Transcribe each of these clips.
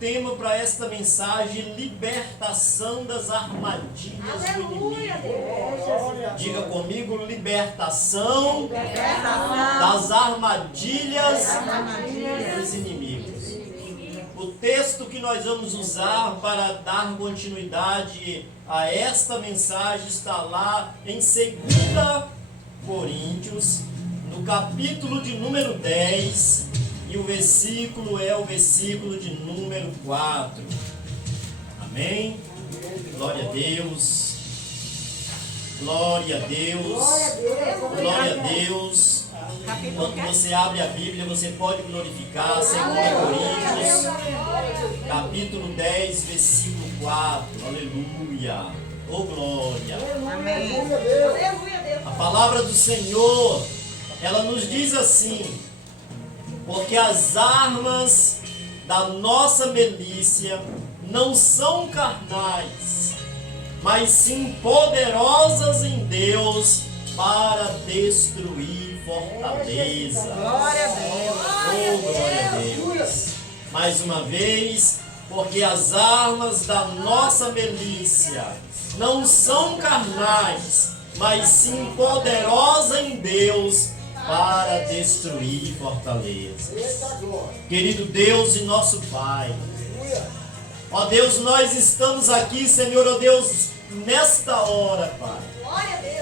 tema para esta mensagem: libertação das armadilhas do inimigo. Diga comigo: libertação das armadilhas dos inimigos. O texto que nós vamos usar para dar continuidade a esta mensagem está lá em 2 Coríntios, no capítulo de número 10, e o versículo é o versículo de número 4. Amém? Glória a Deus. Glória a Deus. Glória a Deus. Quando você abre a Bíblia, você pode glorificar. 2 Coríntios, capítulo 10, versículo 4. Aleluia. Oh, glória. Amém. A palavra do Senhor, ela nos diz assim: porque as armas da nossa milícia não são carnais, mas sim poderosas em Deus para destruir fortalezas. Glória a Deus. Oh, glória a Deus. Mais uma vez, porque as armas da nossa milícia não são carnais, mas sim poderosas em Deus para destruir fortalezas. Querido Deus e nosso Pai, ó Deus, nós estamos aqui, Senhor, ó Deus, nesta hora, Pai.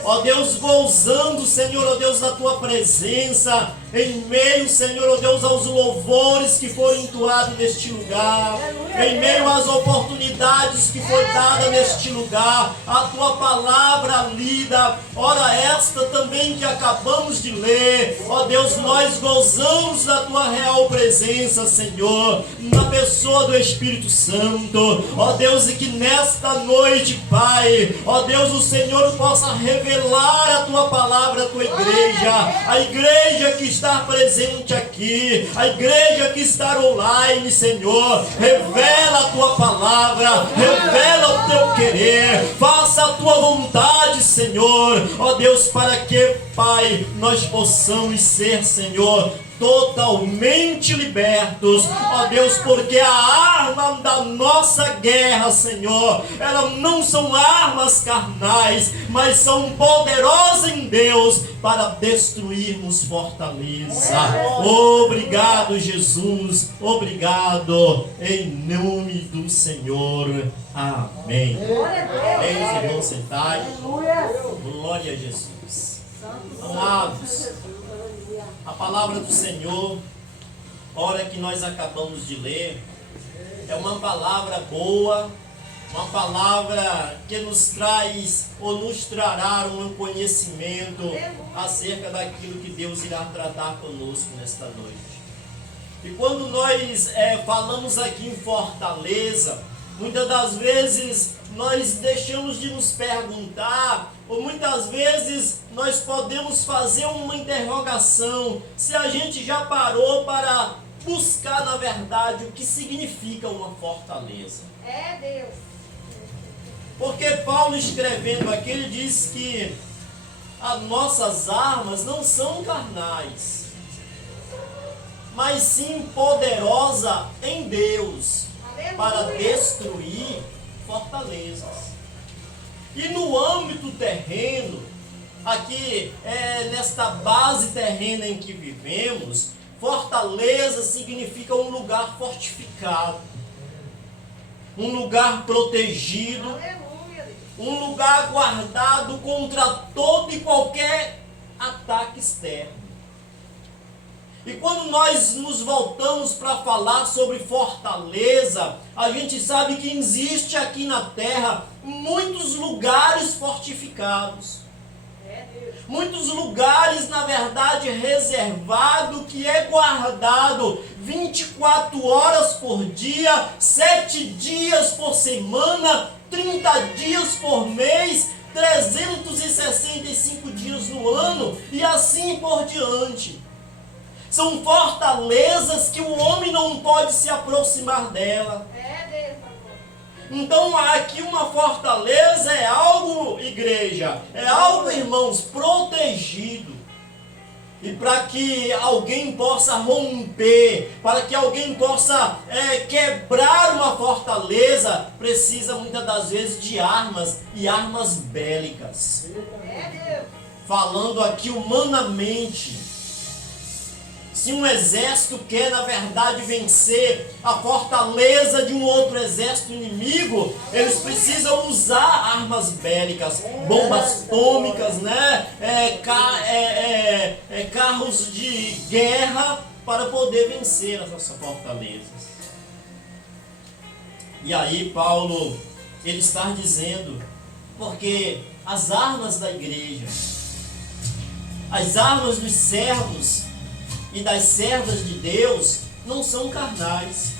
Ó Deus, gozando, Senhor, ó Deus, da Tua presença, em meio, Senhor, ó Deus, aos louvores que foram entoados neste lugar, em meio às oportunidades que foi dada neste lugar, a Tua palavra lida, ora esta também que acabamos de ler, ó Deus, nós gozamos da Tua real presença, Senhor, na pessoa do Espírito Santo, ó Deus, e que nesta noite, Pai, ó Deus, o Senhor possa revelar a Tua palavra à Tua igreja, a igreja que está presente aqui, a igreja que está online, Senhor, revela a Tua palavra, revela o Teu querer, faça a Tua vontade, Senhor, ó Deus, para que, Pai, nós possamos ser, Senhor, totalmente libertos, ó Deus, porque a arma da nossa guerra, Senhor, elas não são armas carnais, mas são poderosas em Deus para destruirmos fortaleza. Obrigado, Jesus, obrigado, em nome do Senhor. Amém. Amém, irmãos, sentai. Glória a Jesus. Amados, a palavra do Senhor, hora que nós acabamos de ler, é uma palavra boa, uma palavra que nos traz ou nos trará um conhecimento acerca daquilo que Deus irá tratar conosco nesta noite. E quando nós falamos aqui em fortaleza, muitas das vezes nós deixamos de nos perguntar, ou muitas vezes nós podemos fazer uma interrogação, se a gente já parou para buscar na verdade o que significa uma fortaleza. É Deus. Porque Paulo, escrevendo aqui, ele diz que as nossas armas não são carnais, mas sim poderosa em Deus para destruir fortalezas. E no âmbito terreno, aqui nesta base terrena em que vivemos, fortaleza significa um lugar fortificado, um lugar protegido, um lugar guardado contra todo e qualquer ataque externo. E quando nós nos voltamos para falar sobre fortaleza, a gente sabe que existe aqui na terra muitos lugares fortificados. Muitos lugares, na verdade, reservado, que é guardado 24 horas por dia, 7 dias por semana, 30 dias por mês, 365 dias no ano e assim por diante. São fortalezas que o homem não pode se aproximar dela. Então aqui uma fortaleza é algo, igreja, é algo, irmãos, protegido. E para que alguém possa romper, para que alguém possa quebrar uma fortaleza precisa muitas das vezes de armas e armas bélicas. Falando aqui humanamente, se um exército quer na verdade vencer a fortaleza de um outro exército inimigo, eles precisam usar armas bélicas, bombas atômicas, né? Carros de guerra para poder vencer essas fortalezas. E aí Paulo, ele está dizendo, porque as armas da igreja, as armas dos servos e das servas de Deus não são carnais.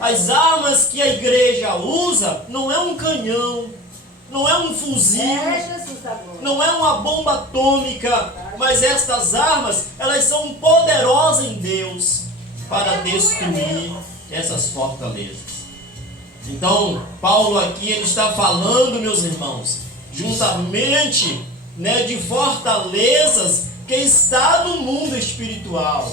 As armas que a igreja usa não é um canhão, não é um fuzil, não é uma bomba atômica, mas estas armas, elas são poderosas em Deus para destruir essas fortalezas. Então, Paulo aqui, ele está falando, meus irmãos, juntamente, né, de fortalezas que está no mundo espiritual.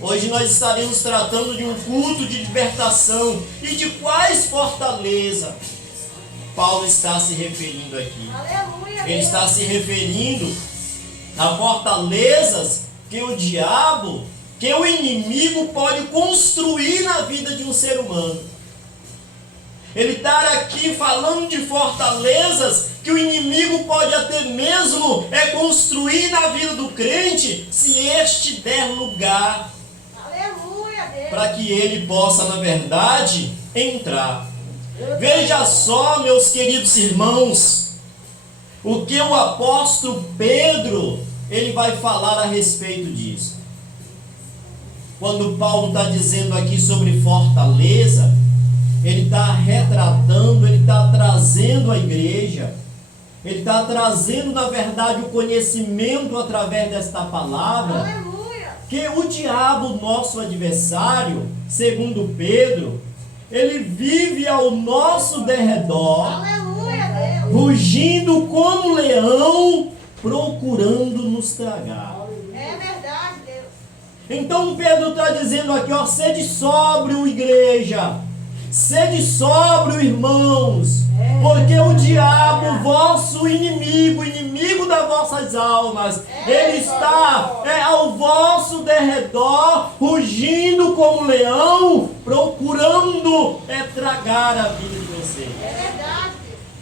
Hoje nós estaremos tratando de um culto de libertação. E de quais fortalezas Paulo está se referindo aqui? Aleluia, Ele está se referindo a fortalezas que o diabo, que o inimigo pode construir na vida de um ser humano. Ele está aqui falando de fortalezas que o inimigo pode até mesmo construir na vida do crente, se este der lugar para que ele possa, na verdade, entrar. Veja só, meus queridos irmãos, o que o apóstolo Pedro, ele vai falar a respeito disso. Quando Paulo está dizendo aqui sobre fortaleza, ele está retratando, ele está trazendo a igreja, ele está trazendo, na verdade, o conhecimento através desta palavra. Aleluia. Que o diabo, nosso adversário, segundo Pedro, ele vive ao nosso derredor, Aleluia, Deus. rugindo como leão, procurando nos tragar. É verdade, Deus. Então Pedro está dizendo aqui, ó, sede sóbrio, igreja. Sede sóbrio, irmãos, porque o diabo, vosso inimigo, inimigo das vossas almas, ele está ao vosso derredor, rugindo como leão, procurando tragar a vida de vocês. É verdade.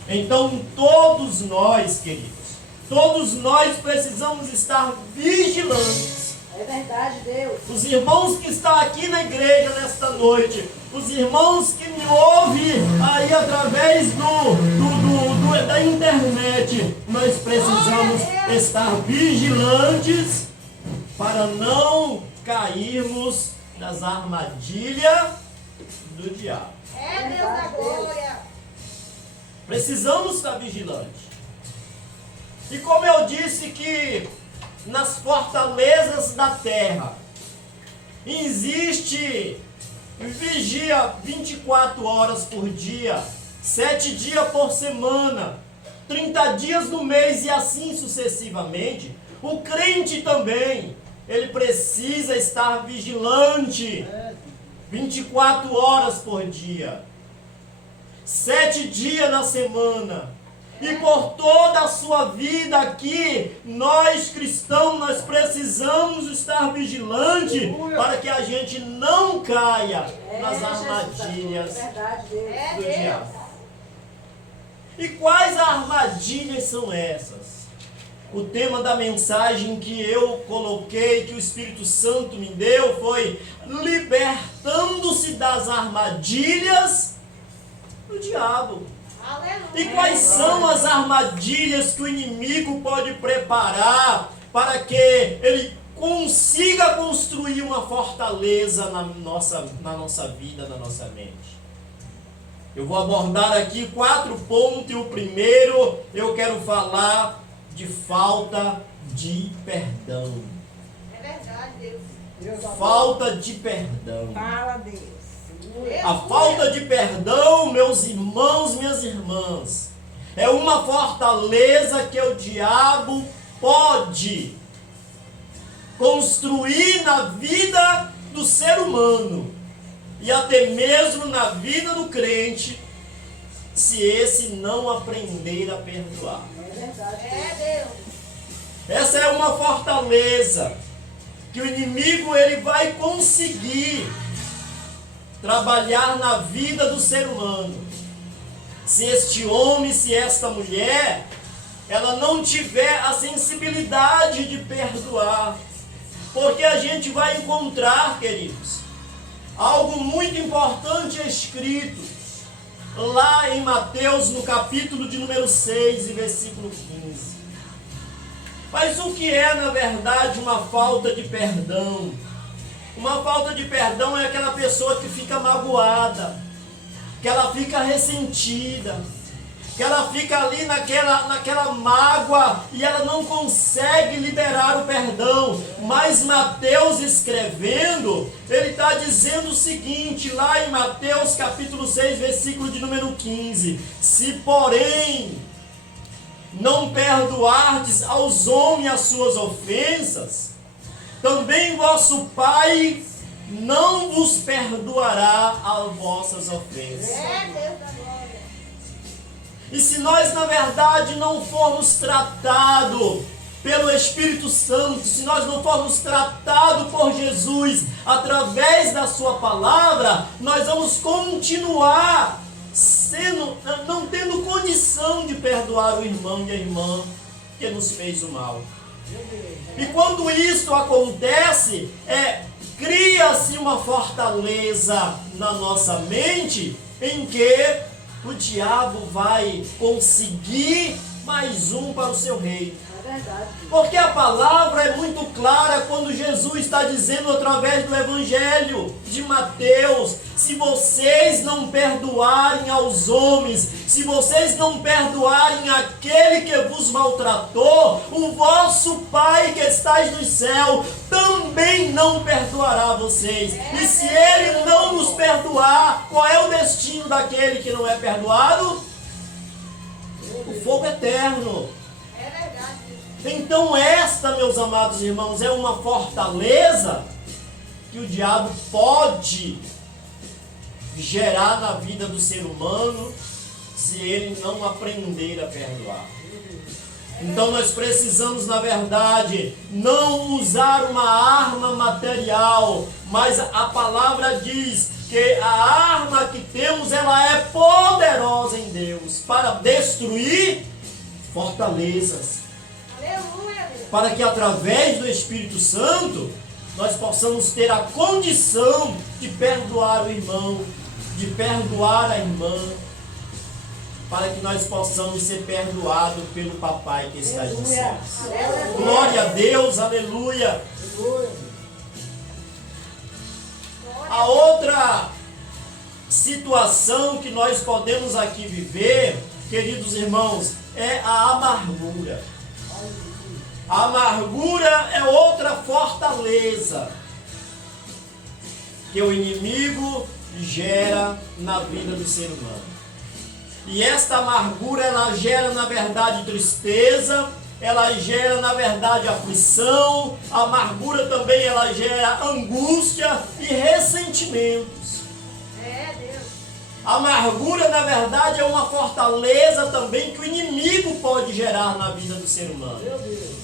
Então todos nós, queridos, todos nós precisamos estar vigilantes. É verdade, Deus. Os irmãos que estão aqui na igreja nesta noite, os irmãos que me ouvem aí através da internet, nós precisamos estar vigilantes para não cairmos nas armadilhas do diabo. É Deus da glória. Precisamos estar vigilantes. E como eu disse que nas fortalezas da terra existe vigia 24 horas por dia, 7 dias por semana, 30 dias no mês e assim sucessivamente. O crente também, ele precisa estar vigilante 24 horas por dia, 7 dias na semana. E por toda a sua vida aqui, nós cristãos, nós precisamos estar vigilantes para que a gente não caia nas armadilhas do diabo. E quais armadilhas são essas? O tema da mensagem que eu coloquei, que o Espírito Santo me deu, foi libertando-se das armadilhas do diabo. Aleluia. E quais são as armadilhas que o inimigo pode preparar para que ele consiga construir uma fortaleza na nossa vida, na nossa mente? Eu vou abordar aqui 4 pontos e o primeiro eu quero falar de falta de perdão. É verdade, Deus. Falta de perdão. Fala, Deus. A falta de perdão, meus irmãos, minhas irmãs, é uma fortaleza que o diabo pode construir na vida do ser humano. e até mesmo na vida do crente, se esse não aprender a perdoar. É verdade. É Deus. Essa é uma fortaleza que o inimigo ele vai conseguir trabalhar na vida do ser humano. Se este homem, se esta mulher, ela não tiver a sensibilidade de perdoar, porque a gente vai encontrar, queridos, algo muito importante escrito lá em Mateus, no capítulo de número 6 e versículo 15. Mas o que é, na verdade, uma falta de perdão? Uma falta de perdão é aquela pessoa que fica magoada, que ela fica ressentida, que ela fica ali naquela mágoa e ela não consegue liberar o perdão. Mas Mateus escrevendo, ele está dizendo o seguinte, lá em Mateus capítulo 6, versículo de número 15: se porém não perdoardes aos homens as suas ofensas, também vosso Pai não vos perdoará as vossas ofensas. É Deus da glória. E se nós, na verdade, não formos tratados pelo Espírito Santo, se nós não formos tratados por Jesus através da sua palavra, nós vamos continuar não tendo condição de perdoar o irmão e a irmã que nos fez o mal. E quando isso acontece, cria-se uma fortaleza na nossa mente em que o diabo vai conseguir mais um para o seu reino. É verdade. Porque a palavra é muito clara quando Jesus está dizendo através do Evangelho de Mateus: se vocês não perdoarem aos homens, se vocês não perdoarem aquele que vos maltratou, o vosso Pai que estais no céu também não perdoará vocês. E se Ele não nos perdoar, qual é o destino daquele que não é perdoado? O fogo eterno. É verdade. Então esta, meus amados irmãos, é uma fortaleza que o diabo pode gerar na vida do ser humano se ele não aprender a perdoar. Então nós precisamos, na verdade, não usar uma arma material, mas a palavra diz que a arma que temos, ela é poderosa em Deus para destruir fortalezas. Aleluia, Deus. Para que através do Espírito Santo nós possamos ter a condição de perdoar o irmão, de perdoar a irmã, para que nós possamos ser perdoados pelo Papai que está nos céus. Glória a Deus, aleluia. A outra situação que nós podemos aqui viver, queridos irmãos, é a amargura. A amargura é outra fortaleza que o inimigo gera na vida do ser humano. E esta amargura, ela gera, na verdade, tristeza, ela gera, na verdade, aflição. A amargura também, ela gera angústia e ressentimentos. É Deus. A amargura, na verdade, é uma fortaleza também que o inimigo pode gerar na vida do ser humano. Meu Deus.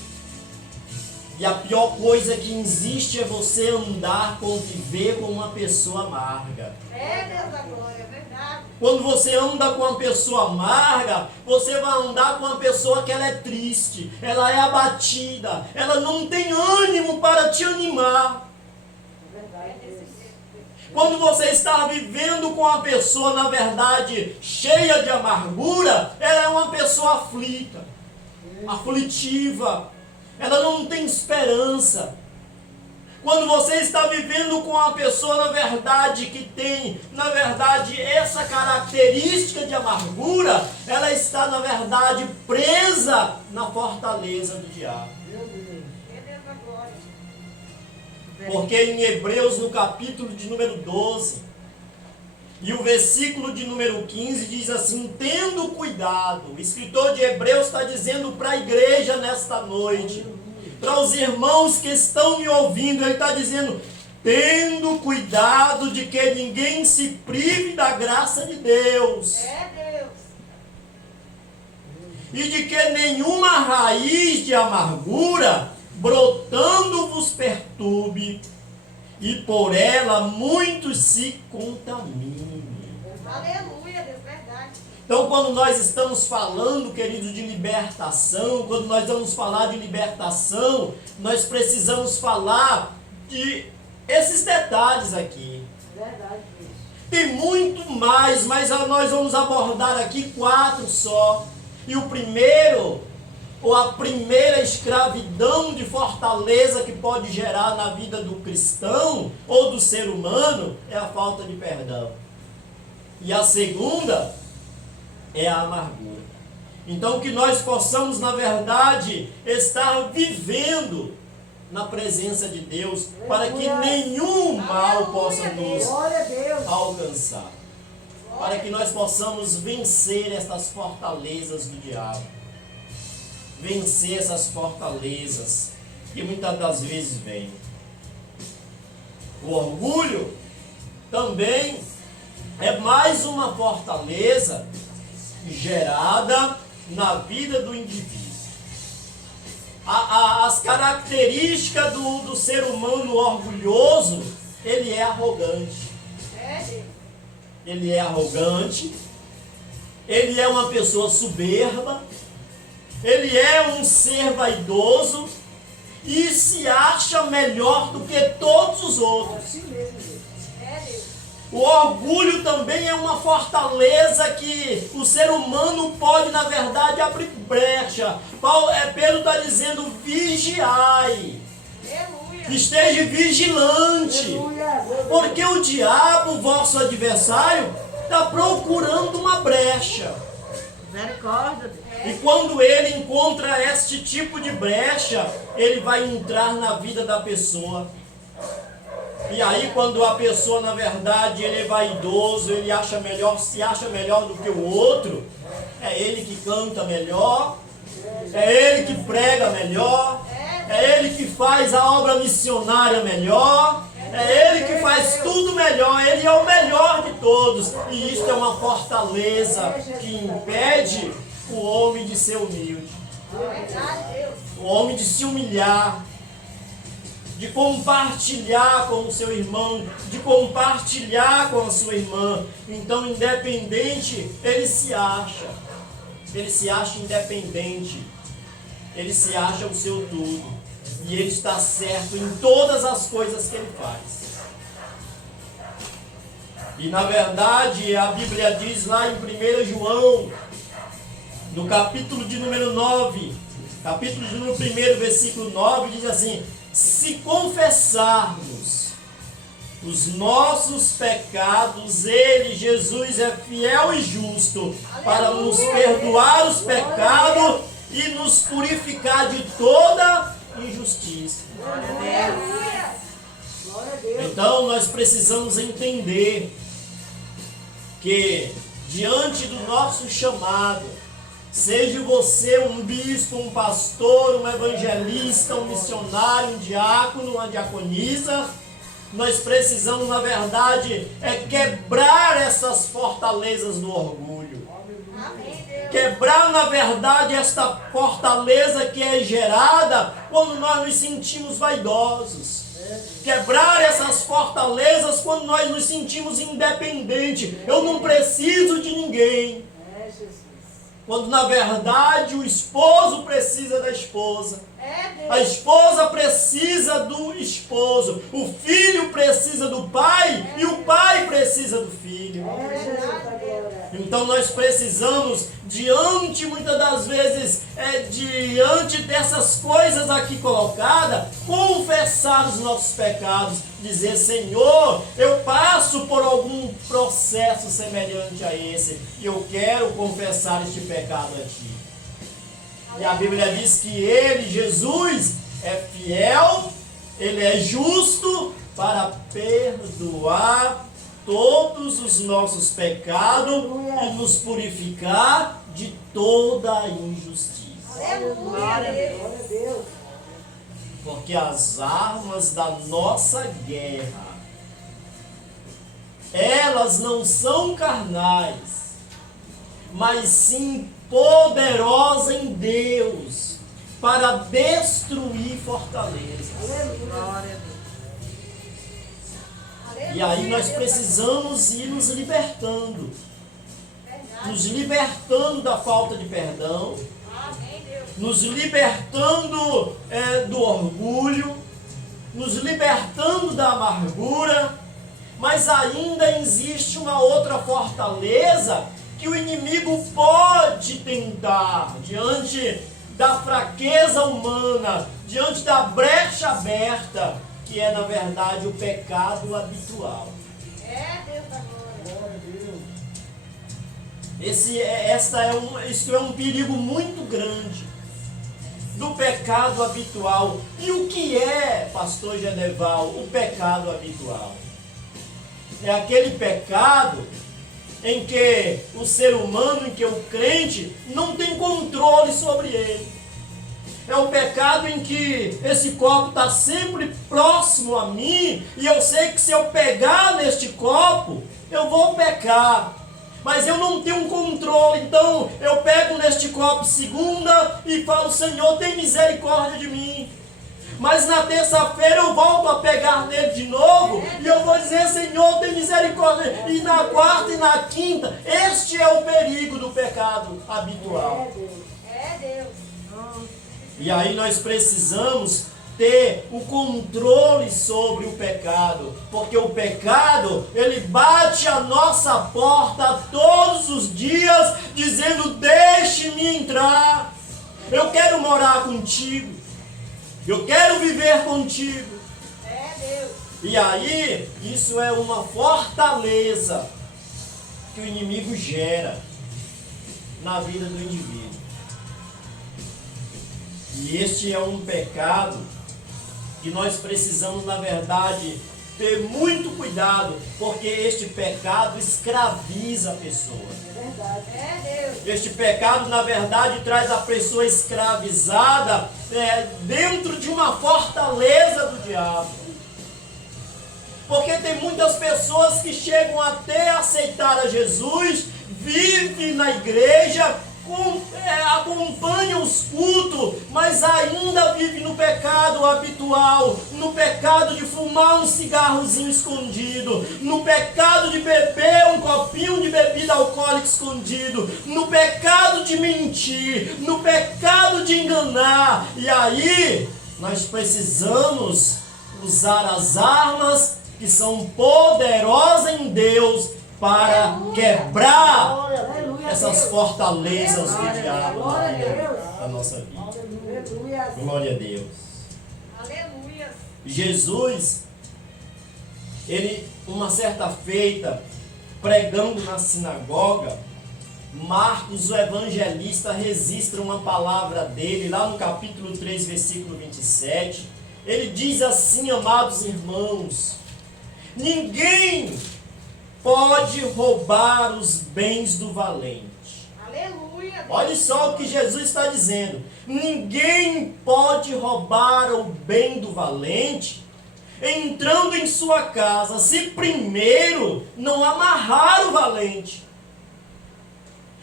E a pior coisa que existe é você andar, conviver com uma pessoa amarga. É Deus da glória, é verdade. Quando você anda com uma pessoa amarga, você vai andar com uma pessoa que ela é triste, ela é abatida, ela não tem ânimo para te animar. É verdade, Deus. Quando você está vivendo com uma pessoa, na verdade, cheia de amargura, ela é uma pessoa aflita, aflitiva, ela não tem esperança. Quando você está vivendo com uma pessoa, na verdade, que tem, na verdade, essa característica de amargura, ela está, na verdade, presa na fortaleza do diabo. É Deus da glória. Porque em Hebreus, no capítulo de número 12, e o versículo de número 15 diz assim: tendo cuidado. O escritor de Hebreus está dizendo para a igreja nesta noite, para os irmãos que estão me ouvindo, ele está dizendo: tendo cuidado de que ninguém se prive da graça de Deus, Deus. e de que nenhuma raiz de amargura brotando vos perturbe, e por ela muitos se contaminem. Aleluia, Deus, verdade. Então, quando nós estamos falando, queridos, de libertação, quando nós vamos falar de libertação, nós precisamos falar de esses detalhes aqui. Verdade, Deus. Tem muito mais, mas nós vamos abordar aqui 4 só. E o primeiro, ou a primeira escravidão de fortaleza que pode gerar na vida do cristão ou do ser humano, é a falta de perdão. E a segunda é a amargura. Então, que nós possamos, na verdade, estar vivendo na presença de Deus, para que nenhum mal possa nos alcançar. Para que nós possamos vencer essas fortalezas do diabo. Vencer essas fortalezas que muitas das vezes vêm. O orgulho também é mais uma fortaleza gerada na vida do indivíduo. As características do ser humano orgulhoso, ele é arrogante. Ele é arrogante, ele é uma pessoa soberba, ele é um ser vaidoso e se acha melhor do que todos os outros. O orgulho também é uma fortaleza que o ser humano pode, na verdade, abrir brecha. Pedro está dizendo: vigiai. Esteja vigilante. Porque o diabo, vosso adversário, está procurando uma brecha. E quando ele encontra este tipo de brecha, ele vai entrar na vida da pessoa. E aí, quando a pessoa, na verdade, ele é vaidoso, ele acha melhor, se acha melhor do que o outro, é ele que canta melhor, é ele que prega melhor, é ele que faz a obra missionária melhor, é ele que faz tudo melhor, ele é o melhor de todos. E isso é uma fortaleza que impede o homem de ser humilde, o homem de se humilhar, de compartilhar com o seu irmão, de compartilhar com a sua irmã. Então, independente, ele se acha independente, ele se acha o seu tudo, e ele está certo em todas as coisas que ele faz. E na verdade, a Bíblia diz lá em 1 João, no capítulo de número 9, capítulo de número 1, versículo 9, diz assim: se confessarmos os nossos pecados, ele, Jesus, é fiel e justo para nos perdoar os pecados e nos purificar de toda injustiça. Então nós precisamos entender que diante do nosso chamado, seja você um bispo, um pastor, um evangelista, um missionário, um diácono, uma diaconisa, nós precisamos, na verdade, quebrar essas fortalezas do orgulho. Quebrar, na verdade, esta fortaleza que é gerada quando nós nos sentimos vaidosos. Quebrar essas fortalezas quando nós nos sentimos independentes. Eu não preciso de ninguém. Quando na verdade o esposo precisa da esposa, a esposa precisa do esposo, o filho precisa do pai e o pai precisa do filho. Então nós precisamos, diante muitas das vezes, diante dessas coisas aqui colocadas, confessar os nossos pecados, dizer: Senhor, eu passo por algum processo semelhante a esse e eu quero confessar este pecado a Ti. E a Bíblia diz que Ele, Jesus, é fiel, Ele é justo para perdoar todos os nossos pecados e nos purificar de toda a injustiça. Glória a Deus. Porque as armas da nossa guerra, elas não são carnais, mas sim poderosas em Deus para destruir fortalezas. Aleluia. E aí nós precisamos ir nos libertando. Nos libertando da falta de perdão. Amém, Deus. Nos libertando do orgulho. Nos libertando da amargura. Mas ainda existe uma outra fortaleza que o inimigo pode tentar diante da fraqueza humana, diante da brecha aberta, que é na verdade o pecado habitual. É, Deus da glória. Isso é um perigo muito grande do pecado habitual. E o que é, pastor Geneval, o pecado habitual? É aquele pecado em que o ser humano, em que o crente não tem controle sobre ele. É o pecado em que esse copo está sempre próximo a mim e eu sei que se eu pegar neste copo, eu vou pecar. Mas eu não tenho controle, então eu pego neste copo segunda e falo, Senhor, tem misericórdia de mim. Mas na terça-feira eu volto a pegar nele de novo e eu vou dizer, Senhor, tem misericórdia. E na quarta e na quinta, este é o perigo do pecado habitual. É, Deus. E aí nós precisamos ter o controle sobre o pecado, porque o pecado, ele bate a nossa porta todos os dias, dizendo, deixe-me entrar, eu quero morar contigo, eu quero viver contigo. É, Deus. E aí, isso é uma fortaleza que o inimigo gera na vida do indivíduo. E este é um pecado que nós precisamos, na verdade, ter muito cuidado, porque este pecado escraviza a pessoa. É verdade. É, Deus. Este pecado, na verdade, traz a pessoa escravizada dentro de uma fortaleza do diabo. Porque tem muitas pessoas que chegam até a aceitar a Jesus, vivem na igreja, acompanham os cultos, mas ainda vive no pecado habitual, no pecado de fumar um cigarrozinho escondido, no pecado de beber um copinho de bebida alcoólica escondido, no pecado de mentir, no pecado de enganar. E aí nós precisamos usar as armas que são poderosas em Deus para quebrar essas fortalezas do diabo na nossa vida. Aleluia. Glória a Deus. Aleluia. Jesus, ele, uma certa feita, pregando na sinagoga, Marcos, o evangelista, registra uma palavra dele, lá no capítulo 3, versículo 27. Ele diz assim, amados irmãos, ninguém pode roubar os bens do valente. Aleluia. Olha só o que Jesus está dizendo. Ninguém pode roubar o bem do valente entrando em sua casa, se primeiro não amarrar o valente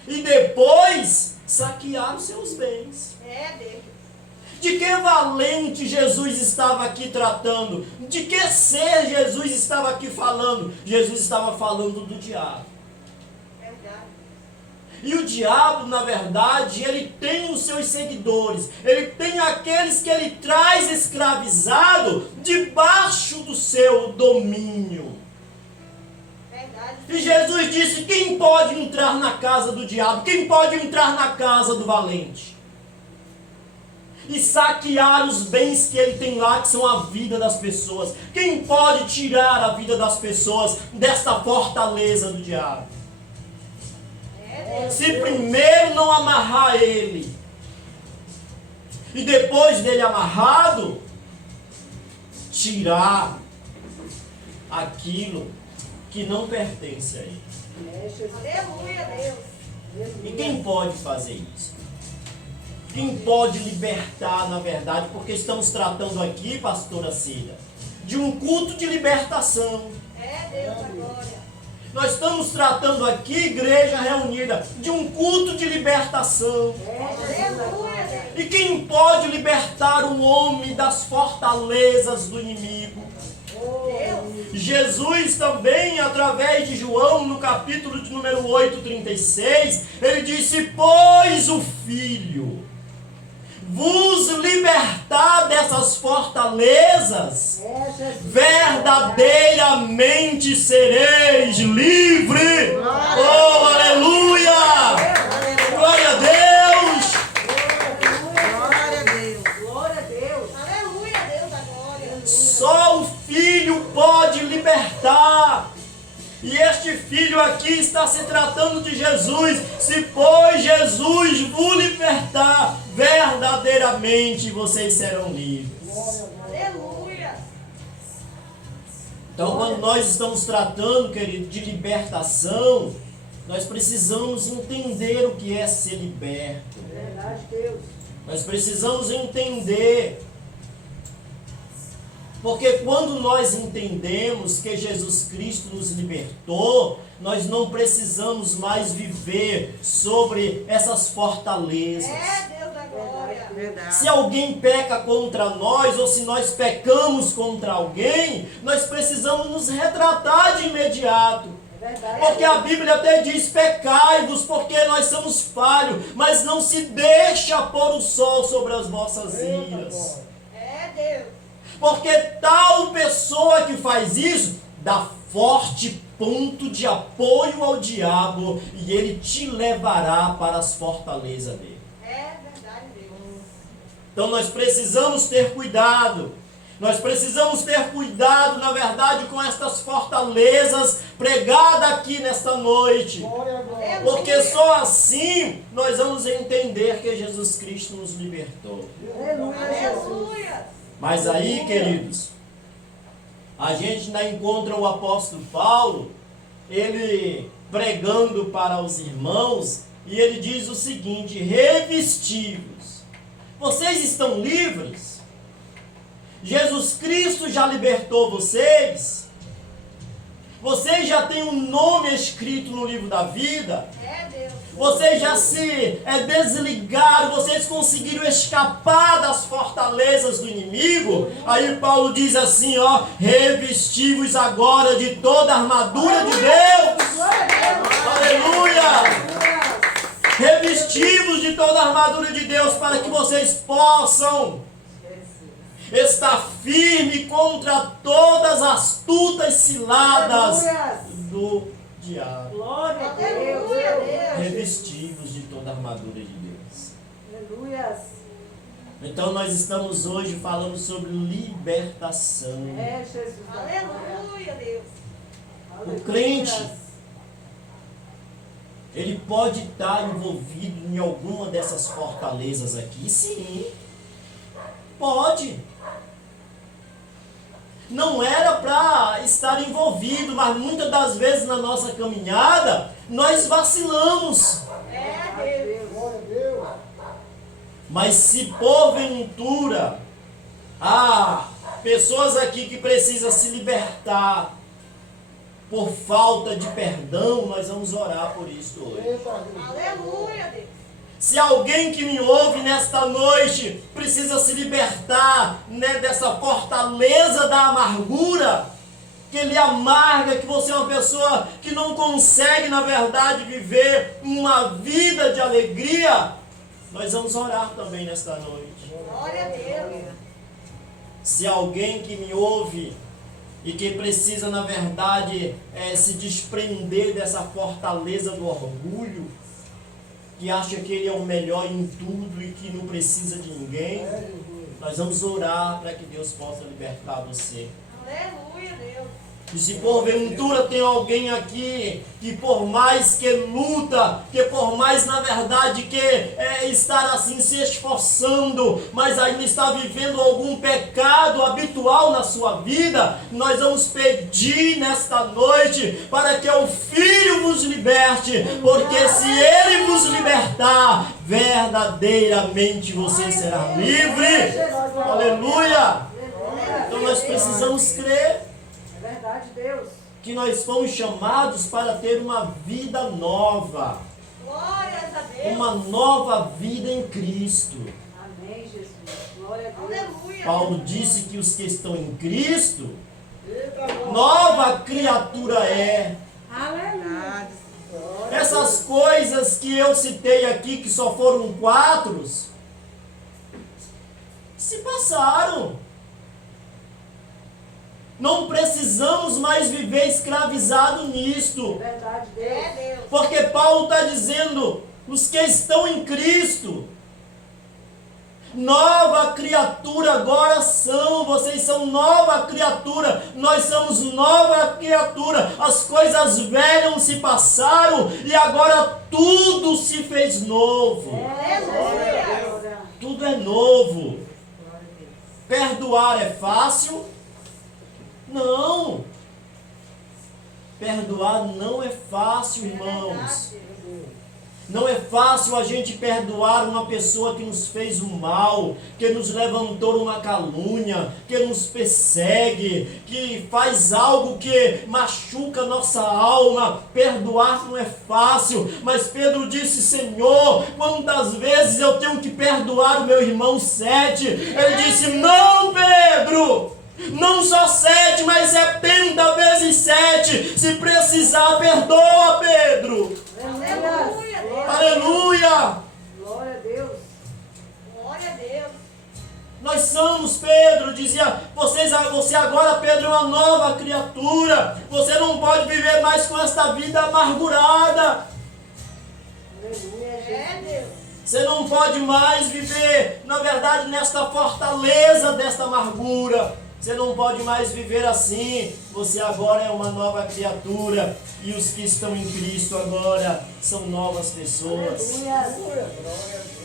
e depois saquear os seus bens. É, Deus. De que valente Jesus estava aqui tratando? De que ser Jesus estava aqui falando? Jesus estava falando do diabo. Verdade. E o diabo, na verdade, ele tem os seus seguidores. Ele tem aqueles que ele traz escravizado debaixo do seu domínio. Verdade. E Jesus disse, quem pode entrar na casa do diabo? Quem pode entrar na casa do valente? E saquear os bens que ele tem lá, que são a vida das pessoas. Quem pode tirar a vida das pessoas desta fortaleza do diabo? É, Deus. Se primeiro não amarrar ele, e depois dele amarrado, tirar aquilo que não pertence a ele. Aleluia, Deus. E quem pode fazer isso? Quem pode libertar, na verdade, porque estamos tratando aqui, pastora Cida, de um culto de libertação. É Deus da glória. Nós estamos tratando aqui, igreja reunida, de um culto de libertação. Aleluia, Deus. E quem pode libertar o homem das fortalezas do inimigo? Deus. Jesus também, através de João, no capítulo de número 8, 36, ele disse: pois o Filho vos libertar dessas fortalezas, verdadeiramente sereis livres. Oh, aleluia! Glória a Deus! Glória a Deus. Glória a Deus. Aleluia, Deus da glória. Só o Filho pode libertar. E este Filho aqui está se tratando de Jesus. Se pois Jesus vos libertar, verdadeiramente vocês serão livres. Aleluia. Então, quando nós estamos tratando, querido, de libertação, nós precisamos entender o que é ser liberto. Verdade, Deus. Nós precisamos entender. Porque quando nós entendemos que Jesus Cristo nos libertou, nós não precisamos mais viver sobre essas fortalezas. É Deus da glória. Verdade. Se alguém peca contra nós, ou se nós pecamos contra alguém, nós precisamos nos retratar de imediato. Porque a Bíblia até diz: pecai-vos, porque nós somos falhos, mas não se deixa pôr o sol sobre as vossas iras. É Deus. Porque tal pessoa que faz isso dá forte ponto de apoio ao diabo e ele te levará para as fortalezas dele. É verdade, Deus. Então nós precisamos ter cuidado. Nós precisamos ter cuidado, na verdade, com estas fortalezas pregadas aqui nesta noite. Porque só assim nós vamos entender que Jesus Cristo nos libertou. Aleluia. Mas aí, queridos, a gente ainda encontra o apóstolo Paulo, ele pregando para os irmãos, e ele diz o seguinte: revesti-vos. Vocês estão livres? Jesus Cristo já libertou vocês? Vocês já têm um nome escrito no livro da vida? É Deus. Vocês já se desligaram, vocês conseguiram escapar das fortalezas do inimigo? Aí Paulo diz assim, ó: revesti-vos agora de toda a armadura de Deus. Aleluia! Revesti-vos de toda a armadura de Deus para que vocês possam estar firme contra todas as astutas ciladas do diabo. Glória a Aleluia, Deus. Revesti-vos de toda a armadura de Deus. Aleluia. Então nós estamos hoje falando sobre libertação. É Jesus. Aleluia, Deus. O crente, ele pode estar envolvido em alguma dessas fortalezas aqui? Sim, pode. Não era para estar envolvido, mas muitas das vezes na nossa caminhada, nós vacilamos. É Deus. Mas se porventura há pessoas aqui que precisam se libertar por falta de perdão, nós vamos orar por isso hoje. Aleluia, Deus. Se alguém que me ouve nesta noite precisa se libertar, né, dessa fortaleza da amargura, que lhe amarga, que você é uma pessoa que não consegue, na verdade, viver uma vida de alegria, nós vamos orar também nesta noite. Glória a Deus. Se alguém que me ouve e que precisa, na verdade, se desprender dessa fortaleza do orgulho, que acha que ele é o melhor em tudo e que não precisa de ninguém, nós vamos orar para que Deus possa libertar você. Aleluia, Deus. E se porventura tem alguém aqui que por mais que luta, que por mais na verdade que estar assim se esforçando, mas ainda está vivendo algum pecado habitual na sua vida, nós vamos pedir nesta noite para que o Filho vos liberte, porque se Ele vos libertar, verdadeiramente você será livre. Aleluia! Então nós precisamos crer Verdade, Deus. que nós fomos chamados para ter uma vida nova, Glórias a Deus. uma nova vida em Cristo. Amém, Jesus. Glória a Deus. Aleluia. Paulo disse que os que estão em Cristo, nova criatura é. Aleluia. Essas coisas que eu citei aqui, que só foram 4, se passaram. Não precisamos mais viver escravizado nisto. Verdade, Deus. É Deus. Porque Paulo está dizendo, os que estão em Cristo, nova criatura agora são, vocês são nova criatura, nós somos nova criatura, as coisas velhas se passaram e agora tudo se fez novo. Aleluia. Tudo é novo. Perdoar é fácil? Não. Perdoar não é fácil, irmãos. Não é fácil a gente perdoar uma pessoa que nos fez o mal, que nos levantou uma calúnia, que nos persegue, que faz algo que machuca nossa alma. Perdoar não é fácil, mas Pedro disse: Senhor, quantas vezes eu tenho que perdoar o meu irmão 7? Ele disse: não, Pedro! Não só 7, mas 70 vezes 7. Se precisar, perdoa, Pedro. Aleluia, Deus. Aleluia! Glória a Deus. Glória a Deus. Nós somos, Pedro dizia, você agora, Pedro, é uma nova criatura. Você não pode viver mais com esta vida amargurada. Aleluia, É Jesus. Deus. Você não pode mais viver, na verdade, nesta fortaleza desta amargura. Você não pode mais viver assim. Você agora é uma nova criatura. E os que estão em Cristo agora são novas pessoas. Aleluia.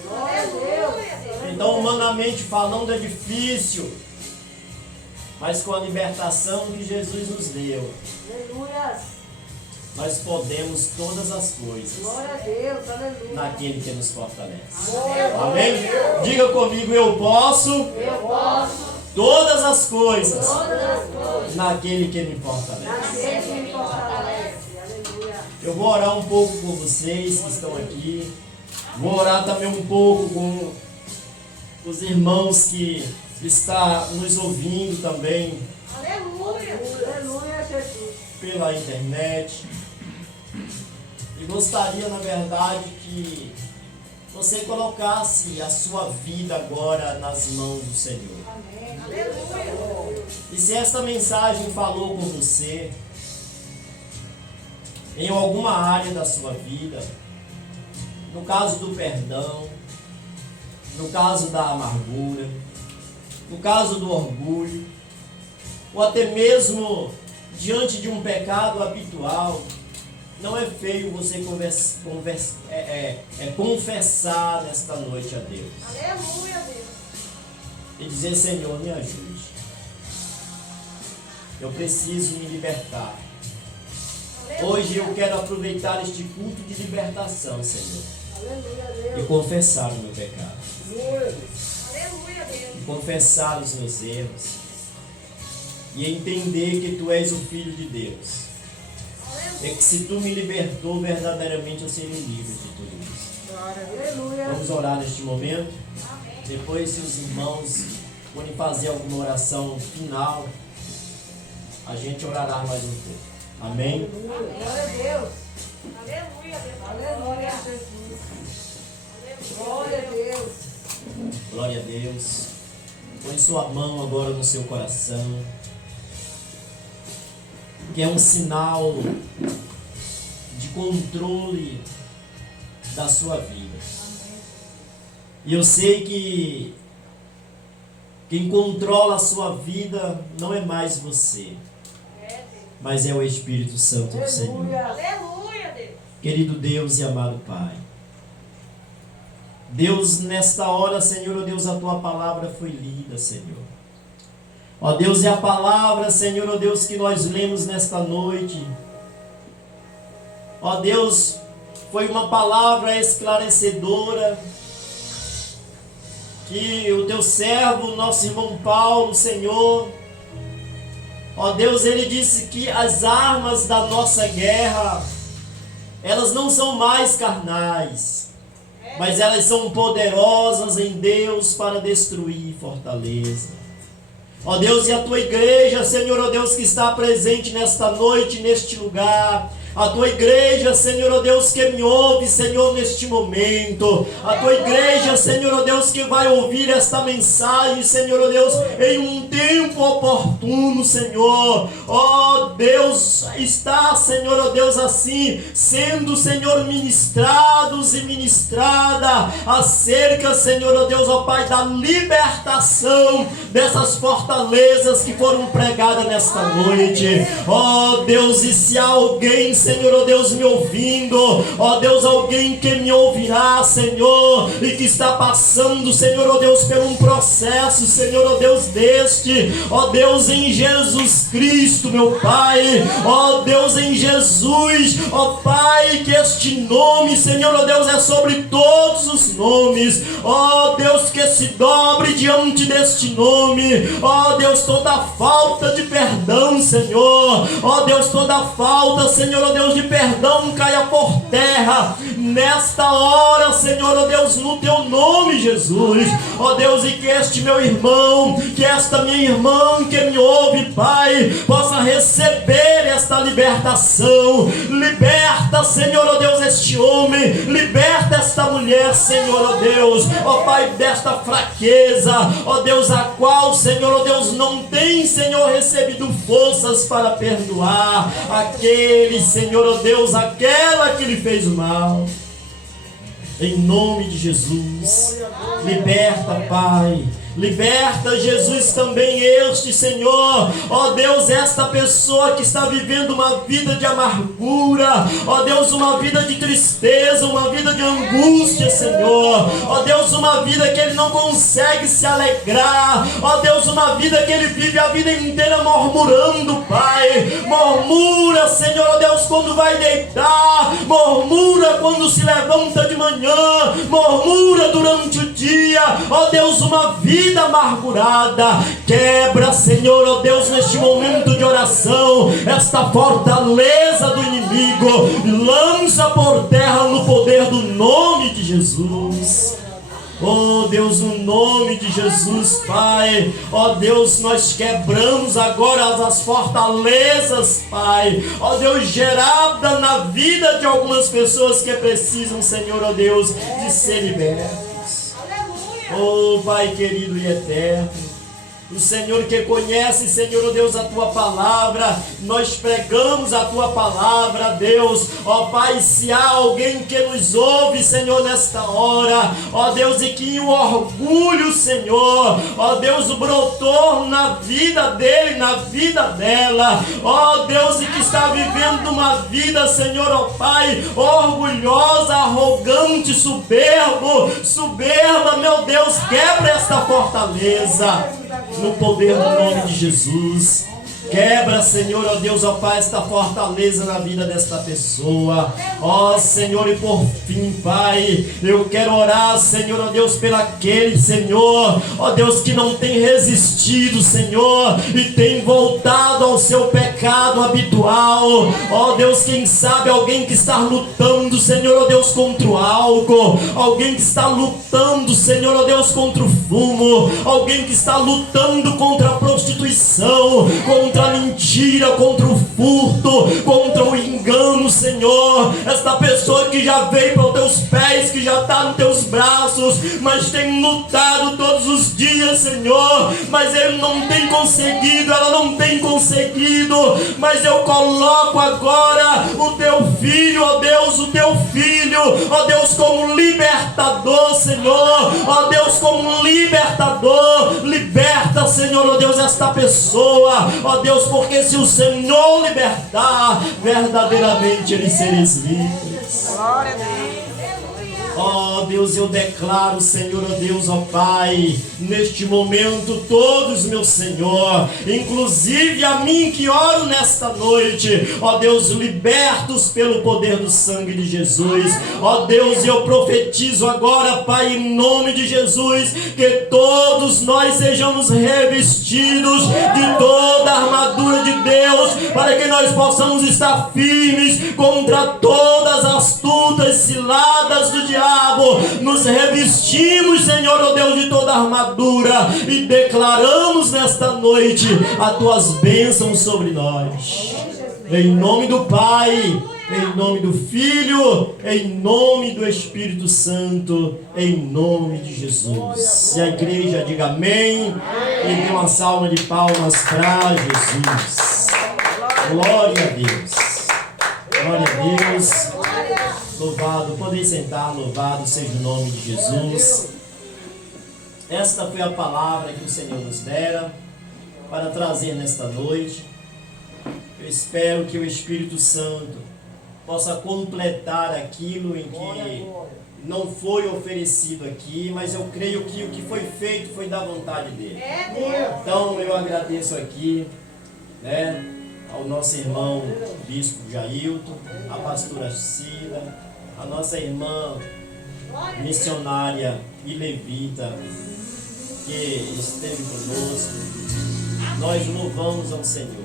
Glória a Deus. Então, humanamente falando, é difícil. Mas com a libertação que Jesus nos deu, Aleluia. nós podemos todas as coisas Glória a Deus. Aleluia. naquele que nos fortalece. Amém. Amém? Diga comigo: eu posso Eu posso todas as coisas todas as coisas naquele que me fortalece. naquele que me fortalece. Aleluia. Eu vou orar um pouco por vocês que estão aqui. Vou orar também um pouco com os irmãos que estão nos ouvindo também Aleluia. Aleluia, Jesus. pela internet. E gostaria, na verdade, que você colocasse a sua vida agora nas mãos do Senhor. Amém. Aleluia. E se esta mensagem falou com você em alguma área da sua vida, no caso do perdão, no caso da amargura, no caso do orgulho, ou até mesmo diante de um pecado habitual, não é feio você confessar nesta noite a Deus Aleluia, Deus. e dizer: Senhor, me ajude. Eu preciso me libertar. Hoje eu quero aproveitar este culto de libertação, Senhor, Aleluia, e Deus. confessar o meu pecado, Aleluia, Deus. e confessar os meus erros, e entender que Tu és o Filho de Deus, e que se Tu me libertou, verdadeiramente eu serei livre de tudo isso. Aleluia. Vamos orar neste momento. Amém. Depois, se os irmãos forem fazer alguma oração final, a gente orará mais um pouco. Amém? Glória a Deus. Aleluia, Deus. Aleluia, Jesus. Glória a Deus. Glória a Deus. Põe sua mão agora no seu coração, que é um sinal de controle da sua vida. E eu sei que quem controla a sua vida não é mais você. mas é o Espírito Santo do Senhor. Aleluia. Aleluia, Deus. Querido Deus e amado Pai, Deus, nesta hora, Senhor, ó Deus, a Tua palavra foi lida, Senhor. Ó Deus, e a palavra, Senhor, ó Deus, que nós lemos nesta noite, ó Deus, foi uma palavra esclarecedora, que o Teu servo, nosso irmão Paulo, Senhor, ó Deus, ele disse que as armas da nossa guerra, elas não são mais carnais, mas elas são poderosas em Deus para destruir fortaleza. Ó Deus, e a Tua igreja, Senhor, ó Deus, que está presente nesta noite, neste lugar, a Tua igreja, Senhor, ó Deus, que me ouve, Senhor, neste momento, a Tua igreja, Senhor, ó Deus, que vai ouvir esta mensagem, Senhor, ó Deus, em um tempo oportuno, Senhor, ó Deus, está, Senhor, ó Deus, assim, sendo, Senhor, ministrados e ministrada acerca, Senhor, ó Deus, ó Pai, da libertação dessas fortalezas que foram pregadas nesta noite, ó Deus, e se há alguém, Senhor, ó Deus, me ouvindo, ó Deus, alguém que me ouvirá, Senhor, e que está passando, Senhor, ó Deus, por um processo, Senhor, ó Deus, deste, ó Deus, em Jesus Cristo, meu Pai, ó Deus, em Jesus, ó Pai, que este nome, Senhor, ó Deus, é sobre todos os nomes, ó Deus, que se dobre diante deste nome, ó Deus, toda falta de perdão, Senhor, ó Deus, toda falta, Senhor, ó Deus, de perdão caia por terra nesta hora, Senhor, ó Deus, no Teu nome, Jesus, ó Deus, e que este meu irmão, que esta minha irmã que me ouve, Pai, possa receber esta libertação. Liberta, Senhor, ó Deus, este homem, liberta esta mulher, Senhor, ó Deus, ó Pai, desta fraqueza, ó Deus, a qual, Senhor, ó Deus, não tem, Senhor, recebido forças para perdoar aquele, Senhor, ó Deus, aquela que lhe fez o mal. Em nome de Jesus, liberta, Pai. Liberta, Jesus, também este, Senhor, ó Deus, esta pessoa que está vivendo uma vida de amargura, ó Deus, uma vida de tristeza, uma vida de angústia, Senhor, ó Deus, uma vida que ele não consegue se alegrar, ó Deus, uma vida que ele vive a vida inteira murmurando, Pai, murmura, Senhor, ó Deus, quando vai deitar, murmura quando se levanta de manhã, murmura durante o dia, ó Deus, uma vida amargurada, quebra, Senhor, ó Deus, neste momento de oração, esta fortaleza do inimigo, lança por terra no poder do nome de Jesus. Oh Deus, no nome de Jesus, Pai, ó Deus, nós quebramos agora as fortalezas, Pai, ó Deus, gerada na vida de algumas pessoas que precisam, Senhor, ó Deus, de ser libertas. Oh Pai querido e eterno, o Senhor que conhece, Senhor, oh Deus, a Tua palavra, nós pregamos a Tua palavra, Deus, ó Pai, se há alguém que nos ouve, Senhor, nesta hora, ó Deus, e que o orgulho, Senhor, ó Deus, brotou na vida dele, na vida dela, ó Deus, e que está vivendo uma vida, Senhor, ó Pai, orgulhosa, arrogante, soberba, meu Deus, quebra esta fortaleza. No poder do nome de Jesus, quebra, Senhor, ó Deus, ó Pai, esta fortaleza na vida desta pessoa, ó Senhor, e por fim, Pai, eu quero orar, Senhor, ó Deus, pelaquele, Senhor, ó Deus, que não tem resistido, Senhor, e tem voltado ao seu pecado habitual, ó Deus, quem sabe alguém que está lutando, Senhor, ó Deus, contra o álcool, alguém que está lutando, Senhor, ó Deus, contra o fumo, alguém que está lutando contra a prostituição, contra a mentira, contra o furto, contra o engano, Senhor, esta pessoa que já veio para os teus pés, que já está nos teus braços, mas tem lutado todos os dias, Senhor, mas ele não tem conseguido, ela não tem conseguido, mas eu coloco agora o teu filho, ó Deus, o teu filho, ó Deus, como libertador, Senhor, ó Deus, como libertador, liberta, Senhor, ó Deus, esta pessoa, ó Deus, porque se o Senhor libertar, verdadeiramente eles serão livres. Glória a Deus. Ó Deus, eu declaro, Senhor, ó Deus, ó Pai, neste momento todos, meu Senhor, inclusive a mim que oro nesta noite, ó Deus, libertos pelo poder do sangue de Jesus. Ó Deus, eu profetizo agora, Pai, em nome de Jesus, que todos nós sejamos revestidos de toda a armadura de Deus, para que nós possamos estar firmes contra todas as astutas ciladas do diabo. Nos revestimos, Senhor, ó Deus, de toda a armadura e declaramos nesta noite as tuas bênçãos sobre nós. Em nome do Pai, em nome do Filho, em nome do Espírito Santo, em nome de Jesus. E a igreja diga amém e dê uma salva de palmas para Jesus. Glória a Deus. Glória a Deus. Louvado, podem sentar, louvado seja o nome de Jesus. Esta foi a palavra que o Senhor nos dera para trazer nesta noite. Eu espero que o Espírito Santo possa completar aquilo em que não foi oferecido aqui, mas eu creio que o que foi feito foi da vontade dele. Então eu agradeço aqui, ao nosso irmão Bispo Jailton, a pastora Cida, a nossa irmã missionária e levita que esteve conosco. Nós louvamos ao Senhor.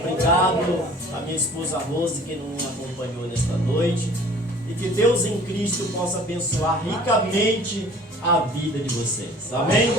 Obrigado a minha esposa Rose que nos acompanhou nesta noite, e que Deus em Cristo possa abençoar ricamente a vida de vocês. Amém?